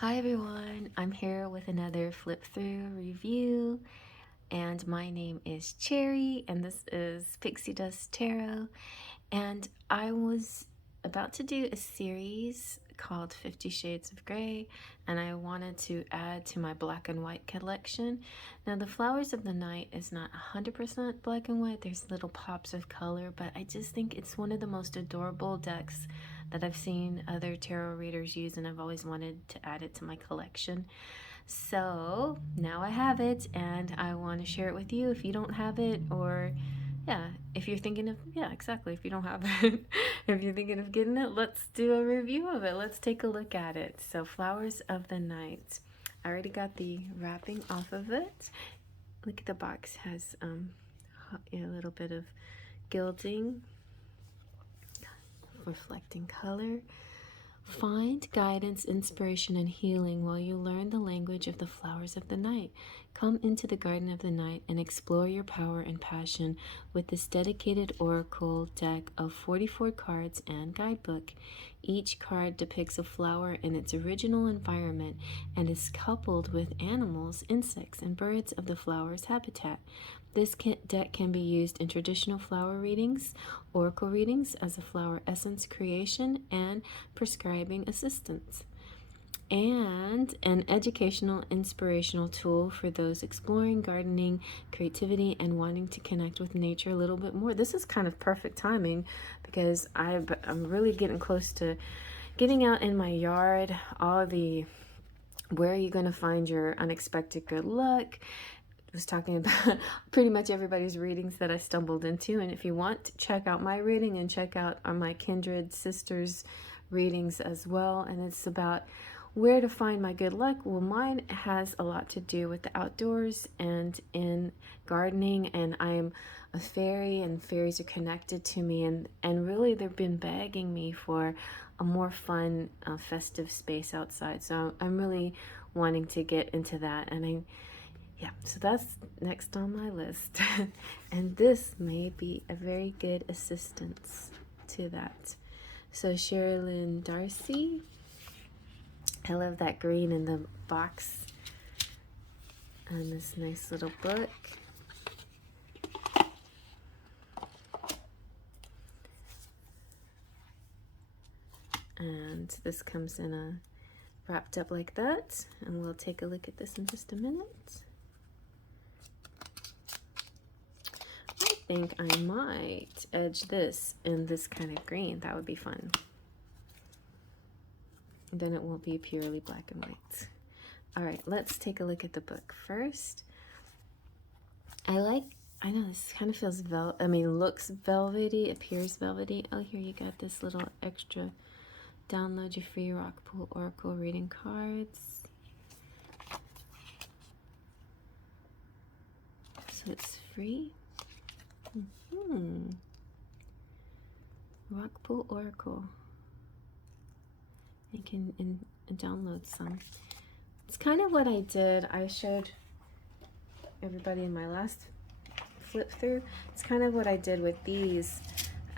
Hi everyone, I'm here with another flip through review, and my name is Cherry, and this is Pixie Dust Tarot. And I was about to do a series called 50 Shades of Grey, and I wanted to add to my black and white collection. Now, the Flowers of the Night is not 100% black and white, there's little pops of color, but I just think it's one of the most adorable decks that I've seen other tarot readers use, and I've always wanted to add it to my collection. So now I have it, and I want to share it with you if you don't have it, or yeah, if you're thinking of, yeah, exactly, if you don't have it, if you're thinking of getting it, let's do a review of it. Let's take a look at it. So Flowers of the Night. I already got the wrapping off of it. Look at the box, has a little bit of gilding, reflecting color. Find guidance, inspiration, and healing while you learn the language of the flowers of the night. Come into the garden of the night and explore your power and passion with this dedicated oracle deck of 44 cards and guidebook. Each card depicts a flower in its original environment and is coupled with animals, insects, and birds of the flower's habitat. This deck can be used in traditional flower readings, oracle readings as a flower essence creation, and prescribing assistance, and an educational, inspirational tool for those exploring gardening, creativity, and wanting to connect with nature a little bit more. This is kind of perfect timing because I'm really getting close to getting out in my yard. All the where are you going to find your unexpected good luck? I was talking about pretty much everybody's readings that I stumbled into, and if you want to check out my reading and check out my kindred sisters readings as well, and it's about where to find my good luck. Well, mine has a lot to do with the outdoors and in gardening, and I'm a fairy, and fairies are connected to me, and really they've been begging me for a more fun festive space outside, so I'm really wanting to get into that. And yeah, so that's next on my list. And this may be a very good assistance to that. So Sherilyn Darcy, I love that green in the box and this nice little book. And this comes in a wrapped up like that, and we'll take a look at this in just a minute. I think I might edge this in this kind of green. That would be fun. Then it won't be purely black and white. All right, let's take a look at the book first. I know this kind of feels looks velvety, appears velvety. Oh, here you got this little extra download your free Rock Pool Oracle reading cards. So it's free. Rock Pool Oracle. You can download some. It's kind of what I did. I showed everybody in my last flip through. It's kind of what I did with these.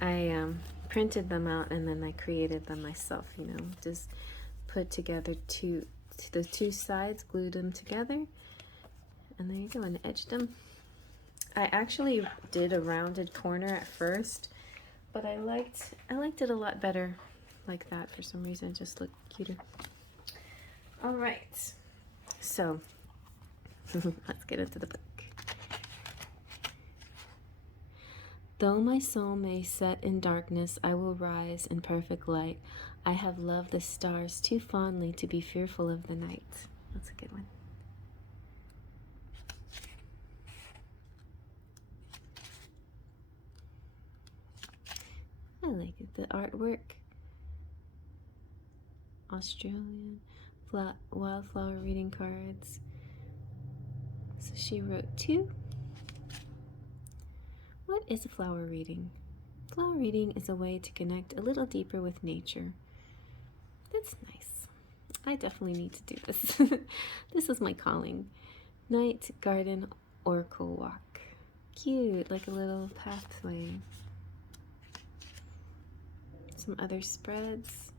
I printed them out and then I created them myself, you know, just put together the two sides, glued them together, and there you go, and edged them. I actually did a rounded corner at first, but I liked it a lot better like that for some reason. It just looked cuter. All right, so let's get into the book. Though my soul may set in darkness, I will rise in perfect light. I have loved the stars too fondly to be fearful of the night. That's a good one. I like it. The artwork. Australian wildflower reading cards. So she wrote 2. What is a flower reading? Flower reading is a way to connect a little deeper with nature. That's nice. I definitely need to do this. This is my calling. Night garden oracle walk. Cute, like a little pathway. Some other spreads.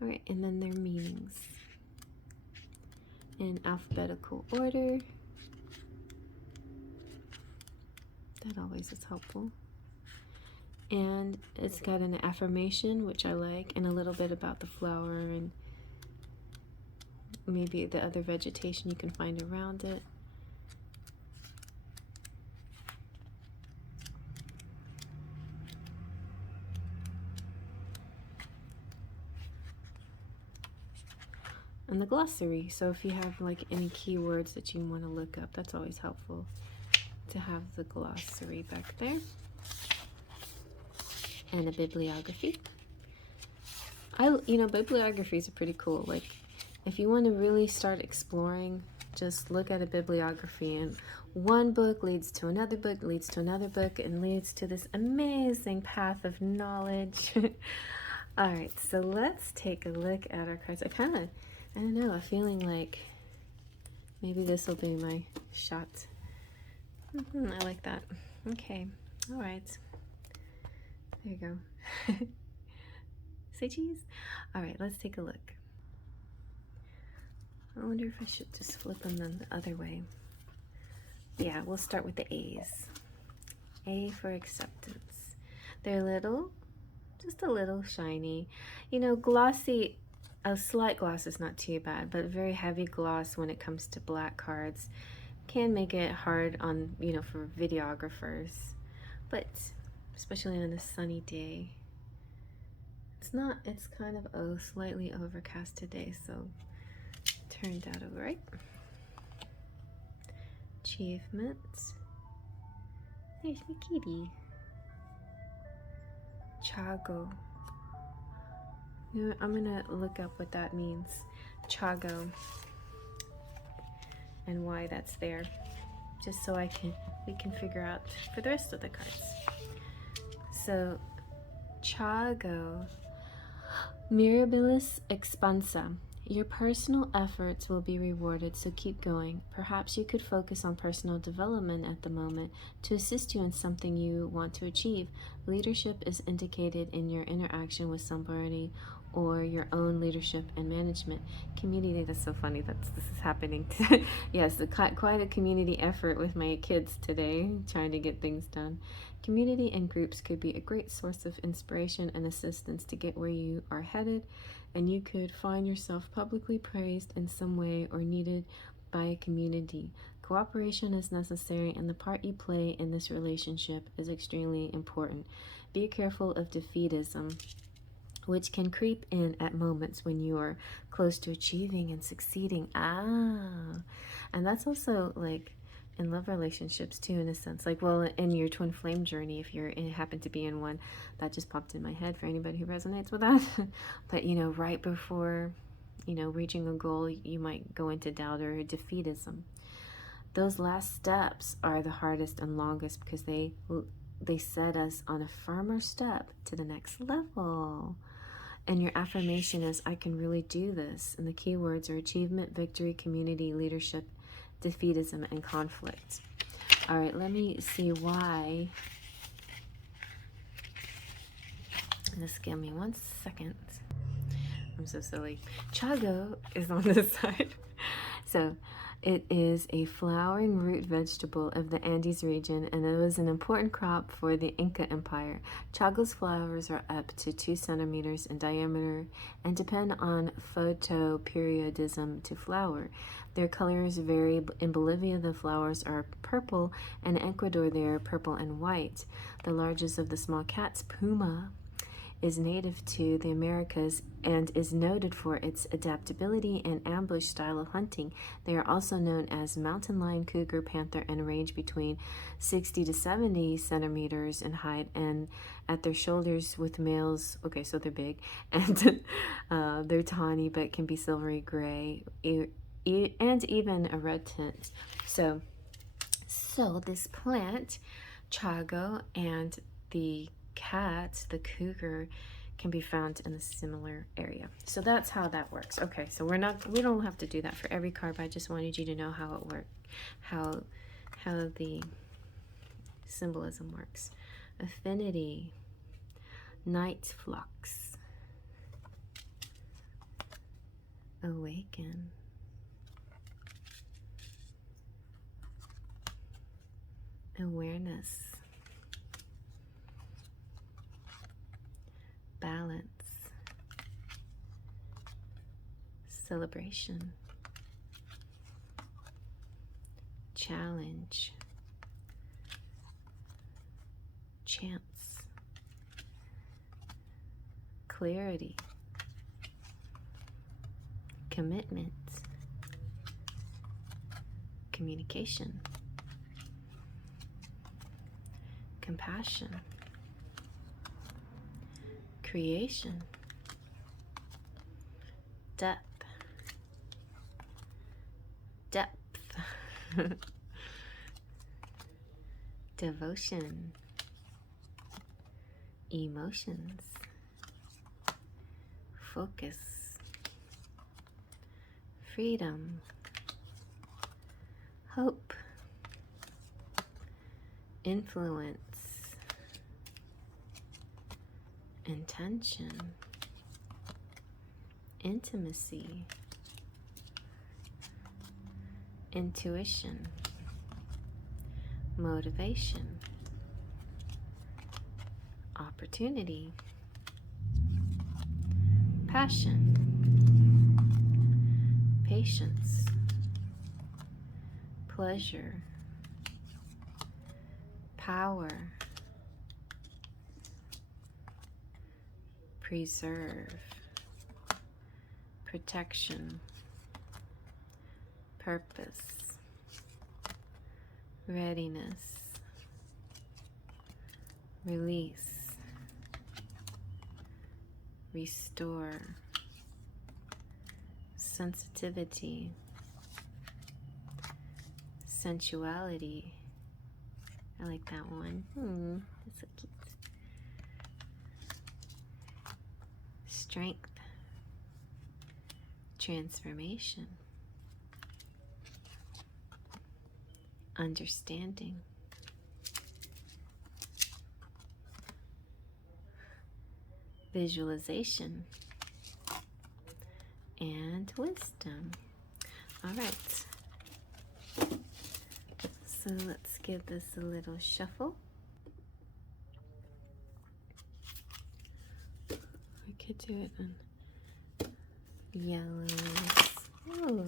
All right, and then their meanings in alphabetical order. That always is helpful. And it's got an affirmation, which I like, and a little bit about the flower and maybe the other vegetation you can find around it. And the glossary, so if you have like any keywords that you want to look up, that's always helpful to have the glossary back there. And a bibliography. Bibliographies are pretty cool. Like, if you want to really start exploring, just look at a bibliography, and one book leads to another book, leads to another book, and leads to this amazing path of knowledge. All right, so let's take a look at our cards. I don't know, I'm feeling like maybe this will be my shot. I like that. Okay, all right. There you go. Say cheese. All right, let's take a look. I wonder if I should just flip them the other way. Yeah, we'll start with the A's. A for acceptance. They're little, just a little shiny. You know, glossy, a slight gloss is not too bad, but very heavy gloss when it comes to black cards can make it hard on, for videographers. But especially on a sunny day. It's kind of slightly overcast today, so turned out all right. Achievements. There's my kitty. Chago. I'm gonna look up what that means. Chago. And why that's there. Just so we can figure out for the rest of the cards. So, Chago. Mirabilis expansa. Your personal efforts will be rewarded, so keep going. Perhaps you could focus on personal development at the moment to assist you in something you want to achieve. Leadership is indicated in your interaction with somebody or your own leadership and management. Community, that's so funny that this is happening. Yes, quite a community effort with my kids today, trying to get things done. Community and groups could be a great source of inspiration and assistance to get where you are headed, and you could find yourself publicly praised in some way or needed by a community. Cooperation is necessary, and the part you play in this relationship is extremely important. Be careful of defeatism, which can creep in at moments when you are close to achieving and succeeding. And that's also like in love relationships too, in a sense. Like, well, in your twin flame journey, if you're happen to be in one, that just popped in my head for anybody who resonates with that. But right before reaching a goal, you might go into doubt or defeatism. Those last steps are the hardest and longest because they set us on a firmer step to the next level. And your affirmation is, I can really do this. And the keywords are achievement, victory, community, leadership, defeatism, and conflict. All right, let me see why. Just give me 1 second. I'm so silly. Chago is on this side. So it is a flowering root vegetable of the Andes region, and it was an important crop for the Inca Empire. Chago's flowers are up to 2 centimeters in diameter and depend on photoperiodism to flower. Their colors vary. In Bolivia, the flowers are purple, and in Ecuador, they are purple and white. The largest of the small cats, Puma, is native to the Americas and is noted for its adaptability and ambush style of hunting. They are also known as mountain lion, cougar, panther, and range between 60 to 70 centimeters in height, and at their shoulders with males, okay, so they're big, and they're tawny but can be silvery gray and even a red tint. So this plant, Chago, and the cat, the cougar, can be found in a similar area. So that's how that works. Okay, so we don't have to do that for every card, but I just wanted you to know how it works, how the symbolism works. Affinity, night flux. awaken, awareness, balance, celebration, challenge, chance, clarity, commitment, communication, compassion, creation, depth, devotion, emotions, focus, freedom, hope, influence, intention, intimacy, intuition, motivation, opportunity, passion, patience, pleasure, power, preserve, protection, purpose, readiness, release, restore, sensitivity, sensuality. I like that one. That's so cute. Strength, transformation, understanding, visualization, and wisdom. All right. So let's give this a little shuffle. We could do it in yellows. Oh,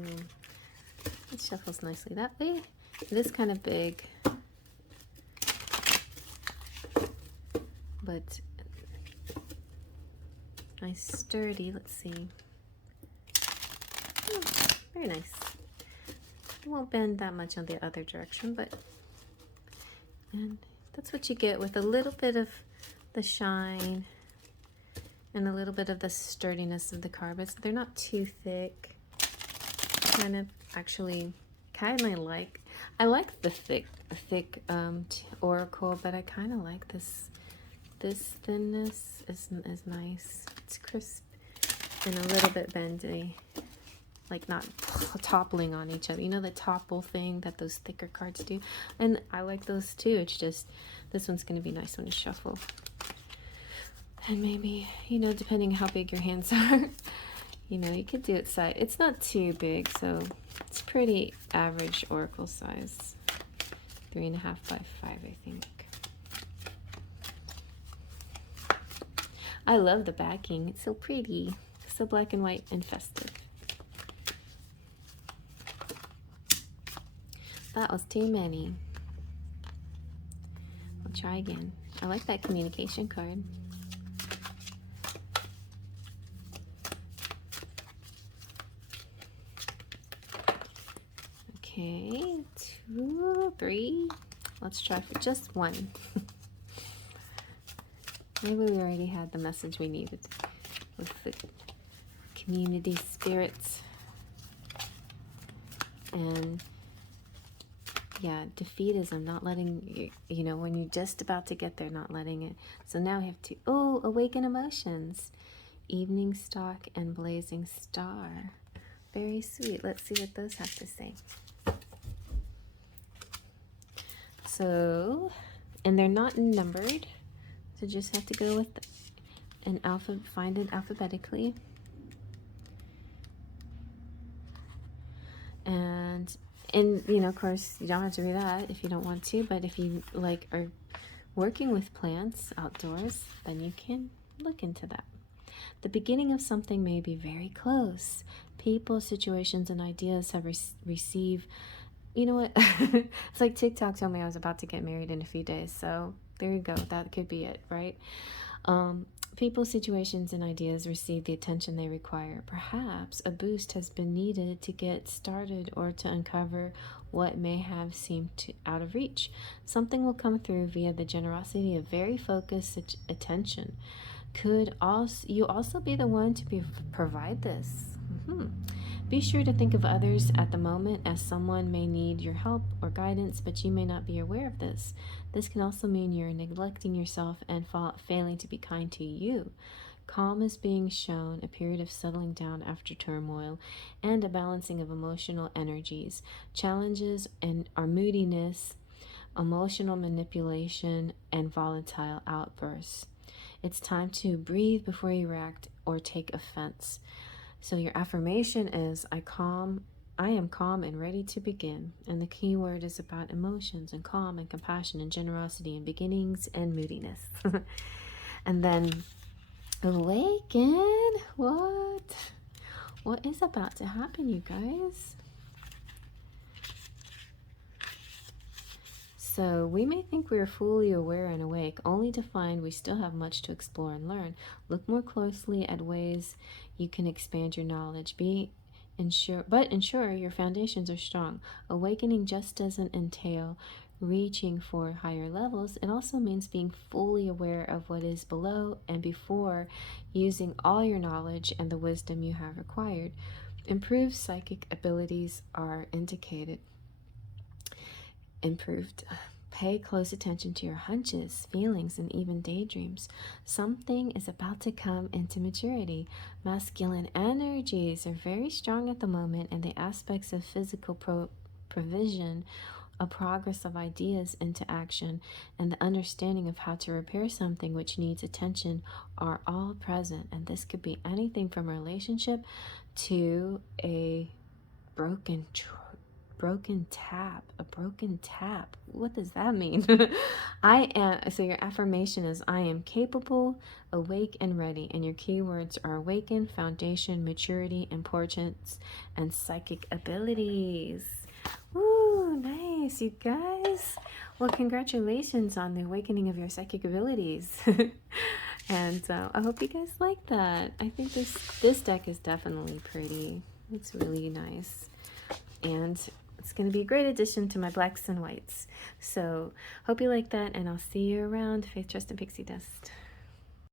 it shuffles nicely that way. It is kind of big, but nice sturdy. Let's see. Oh, very nice. It won't bend that much on the other direction, and that's what you get with a little bit of the shine and a little bit of the sturdiness of the carpets. They're not too thick. Kind of actually I like the thick oracle, but I kind of like this thinness is nice. It's crisp and a little bit bendy, like not toppling on each other. You know the topple thing that those thicker cards do? And I like those too. It's just this one's going to be nice when you shuffle. And maybe, depending how big your hands are, you could do it side. It's not too big, so it's pretty average oracle size. 3.5 by 5, I think. I love the backing. It's so pretty. So black and white and festive. That was too many. I'll try again. I like that communication card. Okay, 2, 3. Let's try for just one. Maybe we already had the message we needed with the community spirits. And yeah, defeatism, not letting, when you're just about to get there, not letting it. So now we have to, awaken emotions. Evening Stalk and Blazing Star. Very sweet. Let's see what those have to say. So, and they're not numbered, so just have to go with find it alphabetically. And of course, you don't have to do that if you don't want to, but if you like are working with plants outdoors, then you can look into that. The beginning of something may be very close. People, situations, and ideas have receive. You know what? It's like TikTok told me I was about to get married in a few days, so there you go. That could be it, right? People, situations, and ideas receive the attention they require. Perhaps a boost has been needed to get started or to uncover what may have seemed out of reach. Something will come through via the generosity of very focused attention. Could you also be the one to provide this? Be sure to think of others at the moment, as someone may need your help or guidance, but you may not be aware of this. This can also mean you're neglecting yourself and failing to be kind to you. Calm is being shown, a period of settling down after turmoil, and a balancing of emotional energies. Challenges are moodiness, emotional manipulation, and volatile outbursts. It's time to breathe before you react or take offense. So your affirmation is, I am calm and ready to begin. And the key word is about emotions and calm and compassion and generosity and beginnings and moodiness. And then awaken. What is about to happen, you guys? So we may think we are fully aware and awake, only to find we still have much to explore and learn. Look more closely at ways you can expand your knowledge. Ensure your foundations are strong. Awakening just doesn't entail reaching for higher levels. It also means being fully aware of what is below and before, using all your knowledge and the wisdom you have acquired. Improved psychic abilities are indicated. Improved. Pay close attention to your hunches, feelings, and even daydreams. Something is about to come into maturity. Masculine energies are very strong at the moment, and the aspects of physical provision, a progress of ideas into action, and the understanding of how to repair something which needs attention are all present. And this could be anything from a relationship to a broken tap. What does that mean? So your affirmation is, I am capable, awake, and ready. And your keywords are awaken, foundation, maturity, importance, and psychic abilities. Woo, nice, you guys. Well, congratulations on the awakening of your psychic abilities. And I hope you guys like that. I think this deck is definitely pretty. It's really nice. And it's going to be a great addition to my blacks and whites. So hope you like that, and I'll see you around. Faith, Trust, and Pixie Dust.